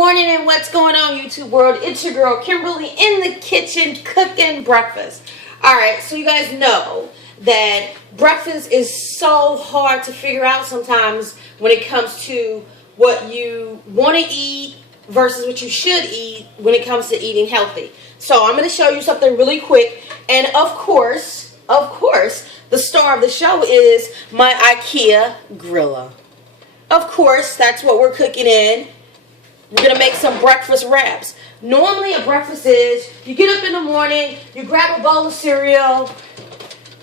Morning and what's going on, YouTube world? It's your girl Kimberly in the kitchen cooking breakfast. Alright, so you guys know that breakfast is so hard to figure out sometimes when it comes to what you want to eat versus what you should eat when it comes to eating healthy. So I'm going to show you something really quick, and of course, the star of the show is my IKEA griller. Of course, that's what we're cooking in. We're going to make some breakfast wraps. Normally a breakfast is, you get up in the morning, you grab a bowl of cereal,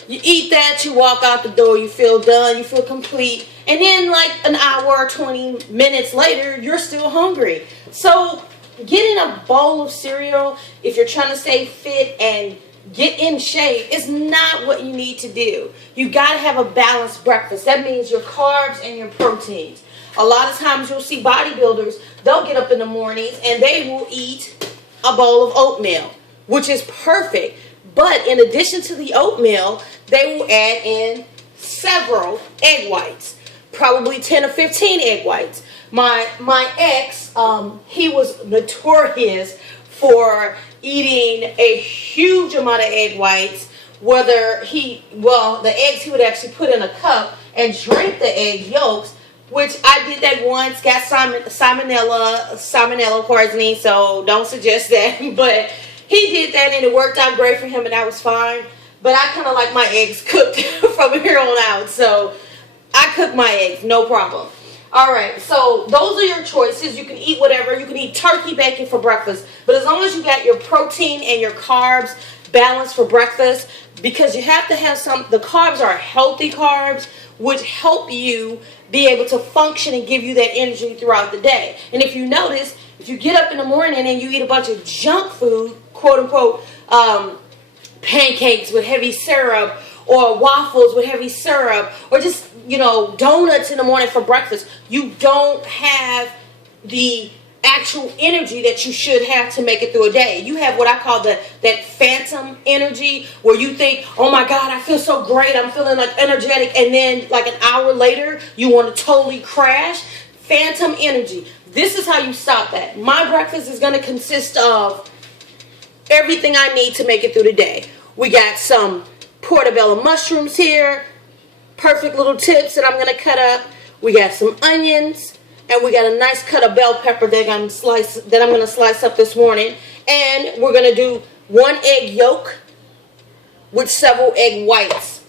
you eat that, you walk out the door, you feel done, you feel complete, and then like an hour or 20 minutes later, you're still hungry. So getting a bowl of cereal, if you're trying to stay fit and get in shape, is not what you need to do. You got to have a balanced breakfast. That means your carbs and your proteins. A lot of times you'll see bodybuilders, they'll get up in the mornings and they will eat a bowl of oatmeal, which is perfect. But in addition to the oatmeal, they will add in several egg whites, probably 10 or 15 egg whites. My ex, he was notorious for eating a huge amount of egg whites. The eggs he would actually put in a cup and drink the egg yolks, which I did that once, got salmonella poisoning, so don't suggest that. But he did that and it worked out great for him and that was fine. But I kind of like my eggs cooked from here on out, so I cook my eggs, no problem. Alright, so those are your choices. You can eat whatever. You can eat turkey bacon for breakfast. But as long as you got your protein and your carbs balanced for breakfast, because you have to have the carbs are healthy carbs, which help you be able to function and give you that energy throughout the day. And if you notice, if you get up in the morning and you eat a bunch of junk food, quote unquote, pancakes with heavy syrup, or waffles with heavy syrup, or just, donuts in the morning for breakfast, you don't have the actual energy that you should have to make it through a day. You have what I call that phantom energy, where you think, oh my God, I feel so great, I'm feeling like energetic, and then like an hour later, you want to totally crash. Phantom energy. This is how you stop that. My breakfast is going to consist of everything I need to make it through the day. We got some portobello mushrooms here, perfect little tips that I'm going to cut up. We got some onions, and we got a nice cut of bell pepper that I'm going to slice up this morning. And we're going to do 1 egg yolk with several egg whites.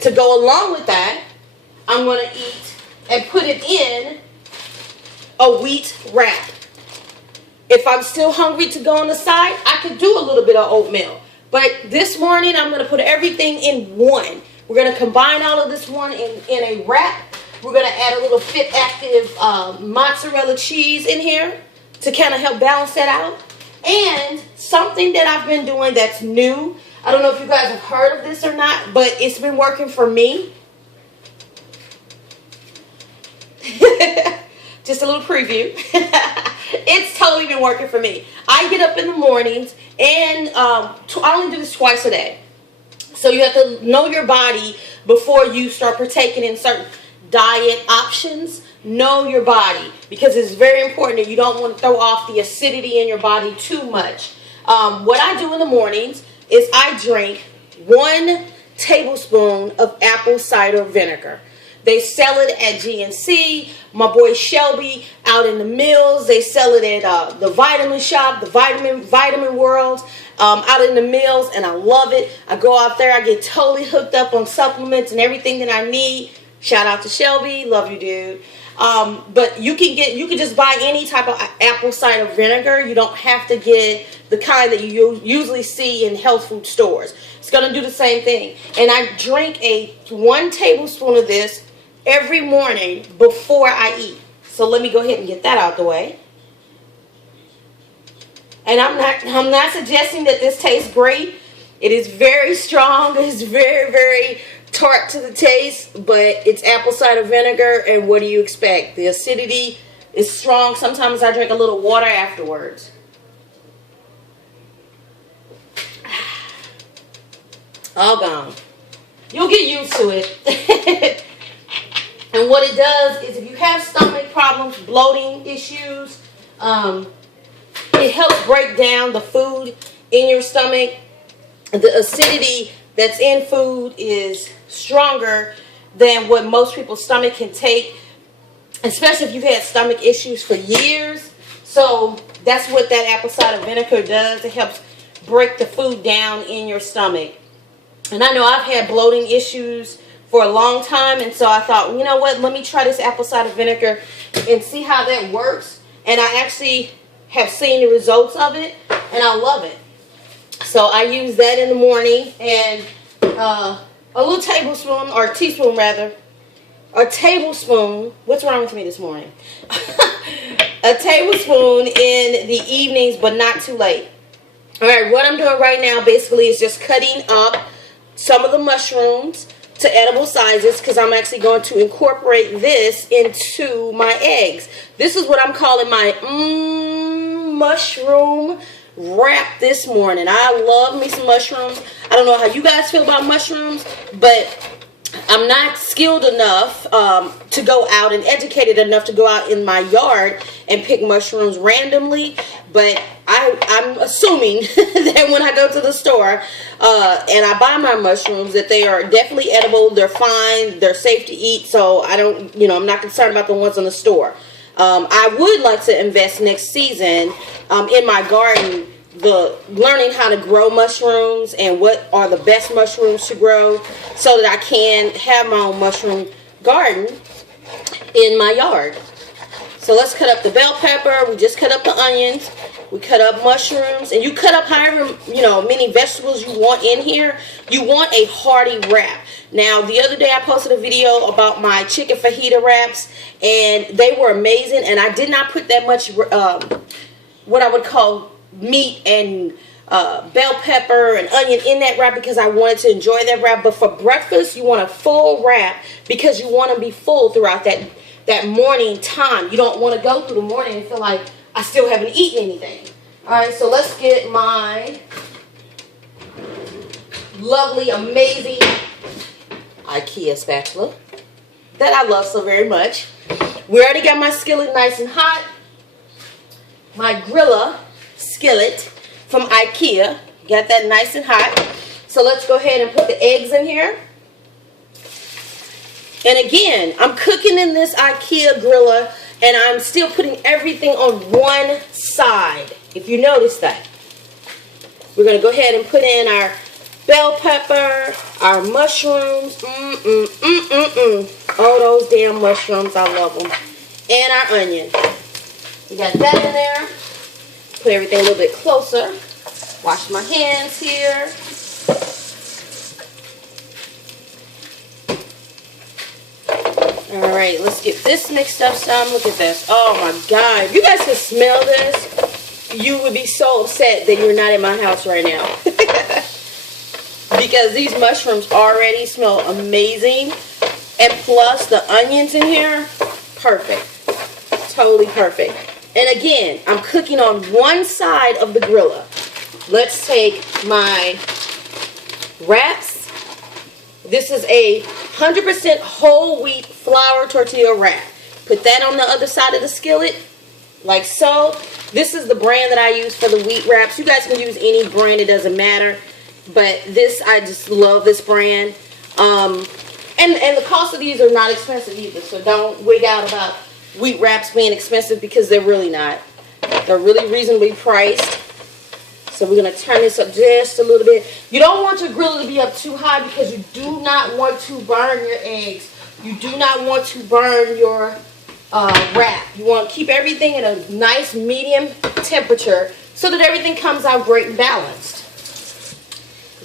To go along with that, I'm going to eat and put it in a wheat wrap. If I'm still hungry to go on the side, I could do a little bit of oatmeal. But this morning, I'm going to put everything in one. We're going to combine all of this one in a wrap. We're going to add a little Fit Active mozzarella cheese in here to kind of help balance that out. And something that I've been doing that's new. I don't know if you guys have heard of this or not, but it's been working for me. Just a little preview. It's totally been working for me. I get up in the mornings and I only do this twice a day. So you have to know your body before you start partaking in certain diet options. Know your body, because it's very important that you don't want to throw off the acidity in your body too much. What I do in the mornings is I drink 1 tablespoon of apple cider vinegar. They sell it at GNC. My boy Shelby out in the mills, they sell it at the vitamin shop, the vitamin world, out in the mills, and I love it. I go out there, I get totally hooked up on supplements and everything that I need. Shout out to Shelby, love you, dude. But you can just buy any type of apple cider vinegar. You don't have to get the kind that you usually see in health food stores. It's gonna do the same thing. And I drink 1 tablespoon of this every morning before I eat. So let me go ahead and get that out the way. And I'm not suggesting that this tastes great. It is very strong. It's very, very tart to the taste, but it's apple cider vinegar, and what do you expect? The acidity is strong. Sometimes I drink a little water afterwards. All gone. You'll get used to it. And what it does is, if you have stomach problems, bloating issues, It helps break down the food in your stomach. The acidity that's in food is stronger than what most people's stomach can take, especially if you've had stomach issues for years. So that's what that apple cider vinegar does. It helps break the food down in your stomach. And I know I've had bloating issues for a long time, and so I thought, you know what, let me try this apple cider vinegar and see how that works. And I actually have seen the results of it, and I love it. So I use that in the morning, and a little tablespoon, or teaspoon rather, a tablespoon, what's wrong with me this morning? A tablespoon in the evenings, but not too late. Alright, what I'm doing right now basically is just cutting up some of the mushrooms to edible sizes, because I'm actually going to incorporate this into my eggs. This is what I'm calling my mushroom wrap this morning. I love me some mushrooms. I don't know how you guys feel about mushrooms, but I'm not skilled enough to go out and educated enough to go out in my yard and pick mushrooms randomly. But I'm assuming that when I go to the store and I buy my mushrooms, that they are definitely edible. They're fine. They're safe to eat. So I don't, I'm not concerned about the ones in the store. I would like to invest next season in my garden, learning how to grow mushrooms and what are the best mushrooms to grow, so that I can have my own mushroom garden in my yard. So let's cut up the bell pepper. We just cut up the onions. We cut up mushrooms, and you cut up however many vegetables you want in here. You want a hearty wrap. Now, the other day I posted a video about my chicken fajita wraps, and they were amazing. And I did not put that much what I would call meat and bell pepper and onion in that wrap, because I wanted to enjoy that wrap. But for breakfast, you want a full wrap, because you want to be full throughout that morning time. You don't want to go through the morning and feel like I still haven't eaten anything. Alright, so let's get my lovely, amazing IKEA spatula that I love so very much. We already got my skillet nice and hot. My Grilla skillet from IKEA. Got that nice and hot. So let's go ahead and put the eggs in here. And again, I'm cooking in this IKEA Grilla, and I'm still putting everything on one side. If you notice that. We're going to go ahead and put in our bell pepper, our mushrooms. Oh, those damn mushrooms. I love them. And our onion. We got that in there. Put everything a little bit closer. Wash my hands here. Alright, let's get this mixed up some. Look at this. Oh my God. If you guys could smell this, you would be so upset that you're not in my house right now. Because these mushrooms already smell amazing. And plus the onions in here, perfect. Totally perfect. And again, I'm cooking on one side of the Grilla. Let's take my wraps. This is a 100% whole wheat flour tortilla wrap. Put that on the other side of the skillet, like so. This is the brand that I use for the wheat wraps. You guys can use any brand, it doesn't matter. But this, I just love this brand. And the cost of these are not expensive either. So don't wig out about wheat wraps being expensive, because they're really not. They're really reasonably priced. So we're going to turn this up just a little bit. You don't want your Grilla to be up too high, because you do not want to burn your eggs. You do not want to burn your wrap. You want to keep everything at a nice medium temperature so that everything comes out great and balanced.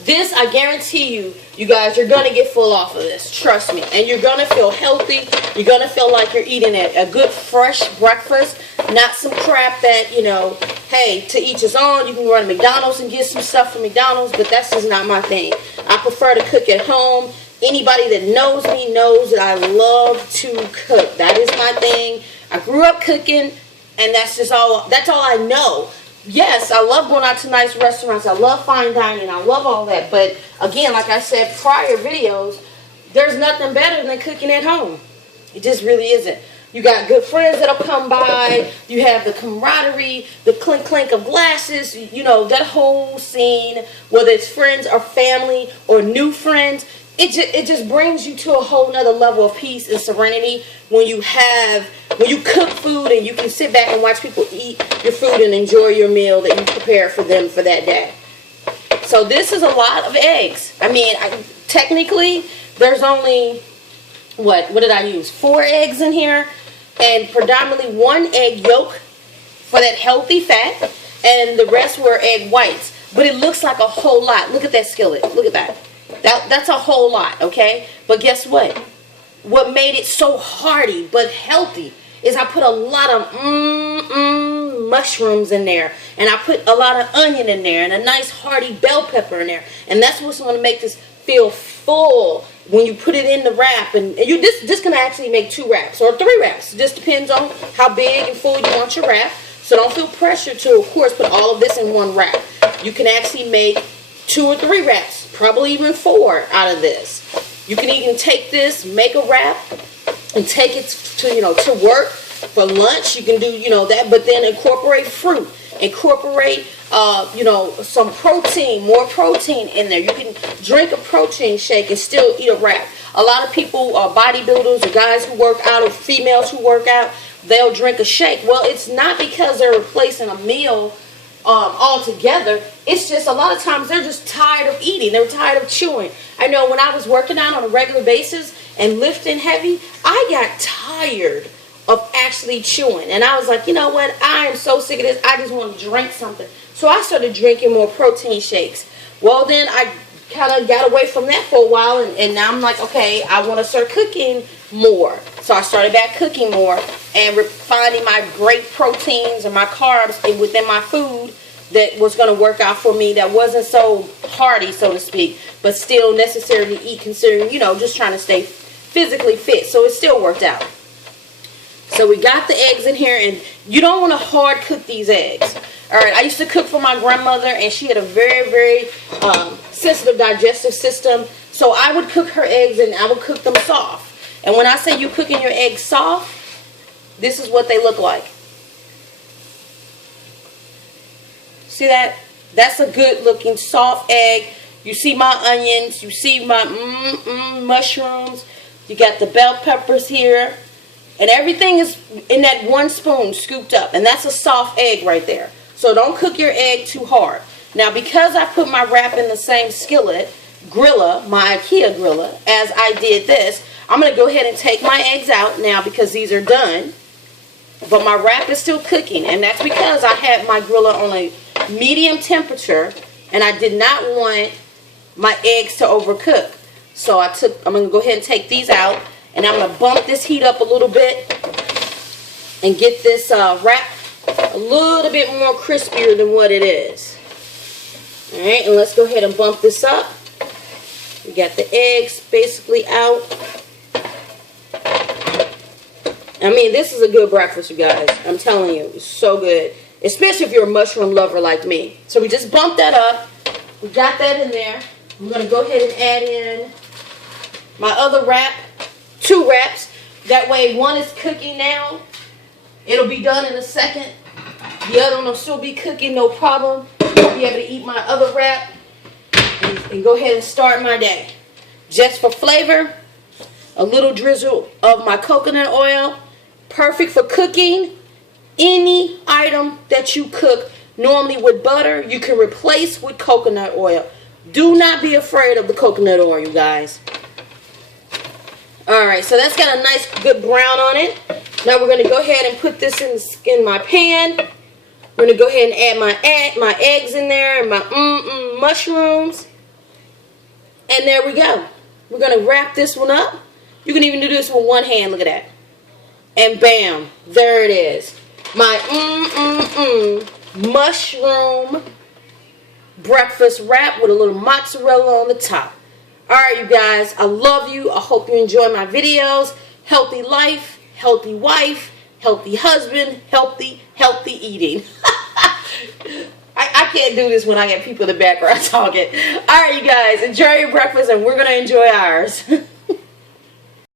This, I guarantee you, you guys, you're going to get full off of this. Trust me. And you're going to feel healthy. You're going to feel like you're eating a good, fresh breakfast. Not some crap that, hey, to each his own. You can run to McDonald's and get some stuff from McDonald's, but that's just not my thing. I prefer to cook at home. Anybody that knows me knows that I love to cook. That is my thing. I grew up cooking, and that's all I know. Yes, I love going out to nice restaurants. I love fine dining. I love all that. But again, like I said prior videos, there's nothing better than cooking at home. It just really isn't. You got good friends that'll come by. You have the camaraderie, the clink clink of glasses. You know, that whole scene, whether it's friends or family or new friends, it just brings you to a whole nother level of peace and serenity when you cook food and you can sit back and watch people eat your food and enjoy your meal that you prepared for them for that day. So this is a lot of eggs. I mean, technically, there's only, what did I use? 4 eggs in here, and predominantly 1 egg yolk for that healthy fat, and the rest were egg whites. But it looks like a whole lot. Look at that skillet. Look at that. That's a whole lot, okay? But guess what? What made it so hearty but healthy is I put a lot of mushrooms in there, and I put a lot of onion in there, and a nice hearty bell pepper in there, and that's what's going to make this feel full when you put it in the wrap. And this can actually make 2 wraps or 3 wraps. It just depends on how big and full you want your wrap. So don't feel pressure to, of course, put all of this in one wrap. You can actually make 2 or 3 wraps, probably even 4 out of this. You can even take this, make a wrap, and take it to work for lunch. You can do that, but then incorporate fruit, incorporate some protein, more protein in there. You can drink a protein shake and still eat a wrap. A lot of people, bodybuilders or guys who work out or females who work out, they'll drink a shake. Well, it's not because they're replacing a meal altogether. It's just a lot of times they're just tired of eating. They're tired of chewing. I know when I was working out on a regular basis and lifting heavy, I got tired of actually chewing. And I was like, you know what? I am so sick of this. I just want to drink something. So I started drinking more protein shakes. Well, then I kind of got away from that for a while. And now I'm like, okay, I want to start cooking more. So I started back cooking more and refining my great proteins and my carbs within my food that was going to work out for me, that wasn't so hearty, so to speak, but still necessary to eat, considering, just trying to stay physically fit. So it still worked out. So we got the eggs in here, and you don't want to hard cook these eggs. All right, I used to cook for my grandmother, and she had a very, very sensitive digestive system. So I would cook her eggs, and I would cook them soft. And when I say you cooking your eggs soft, this is what they look like. See that? That's a good looking soft egg. You see my onions. You see my mushrooms. You got the bell peppers here. And everything is in that 1 spoon scooped up. And that's a soft egg right there. So don't cook your egg too hard. Now, because I put my wrap in the same skillet, grilla, my IKEA grilla, as I did this, I'm going to go ahead and take my eggs out now because these are done. But my wrap is still cooking. And that's because I had my grilla on a medium temperature, and I did not want my eggs to overcook. So I'm going to go ahead and take these out, and I'm going to bump this heat up a little bit and get this wrap a little bit more crispier than what it is. Alright, and let's go ahead and bump this up. We got the eggs basically out. I mean, this is a good breakfast, you guys. I'm telling you, it's so good. Especially if you're a mushroom lover like me. So we just bumped that up. We got that in there. I'm going to go ahead and add in my other wrap. 2 wraps. That way, one is cooking now. It'll be done in a second. The other one will still be cooking, no problem. I'll be able to eat my other wrap and go ahead and start my day. Just for flavor, a little drizzle of my coconut oil. Perfect for cooking. Any item that you cook normally with butter, you can replace with coconut oil. Do not be afraid of the coconut oil, you guys. Alright, so that's got a nice good brown on it. Now we're going to go ahead and put this in my pan. We're going to go ahead and add my eggs in there and my mushrooms. And there we go. We're going to wrap this one up. You can even do this with one hand. Look at that. And bam, there it is. My mushroom breakfast wrap with a little mozzarella on the top. Alright, you guys, I love you. I hope you enjoy my videos. Healthy life, healthy wife, healthy husband, healthy eating. I can't do this when I get people in the background talking. Alright, you guys, enjoy your breakfast, and we're going to enjoy ours.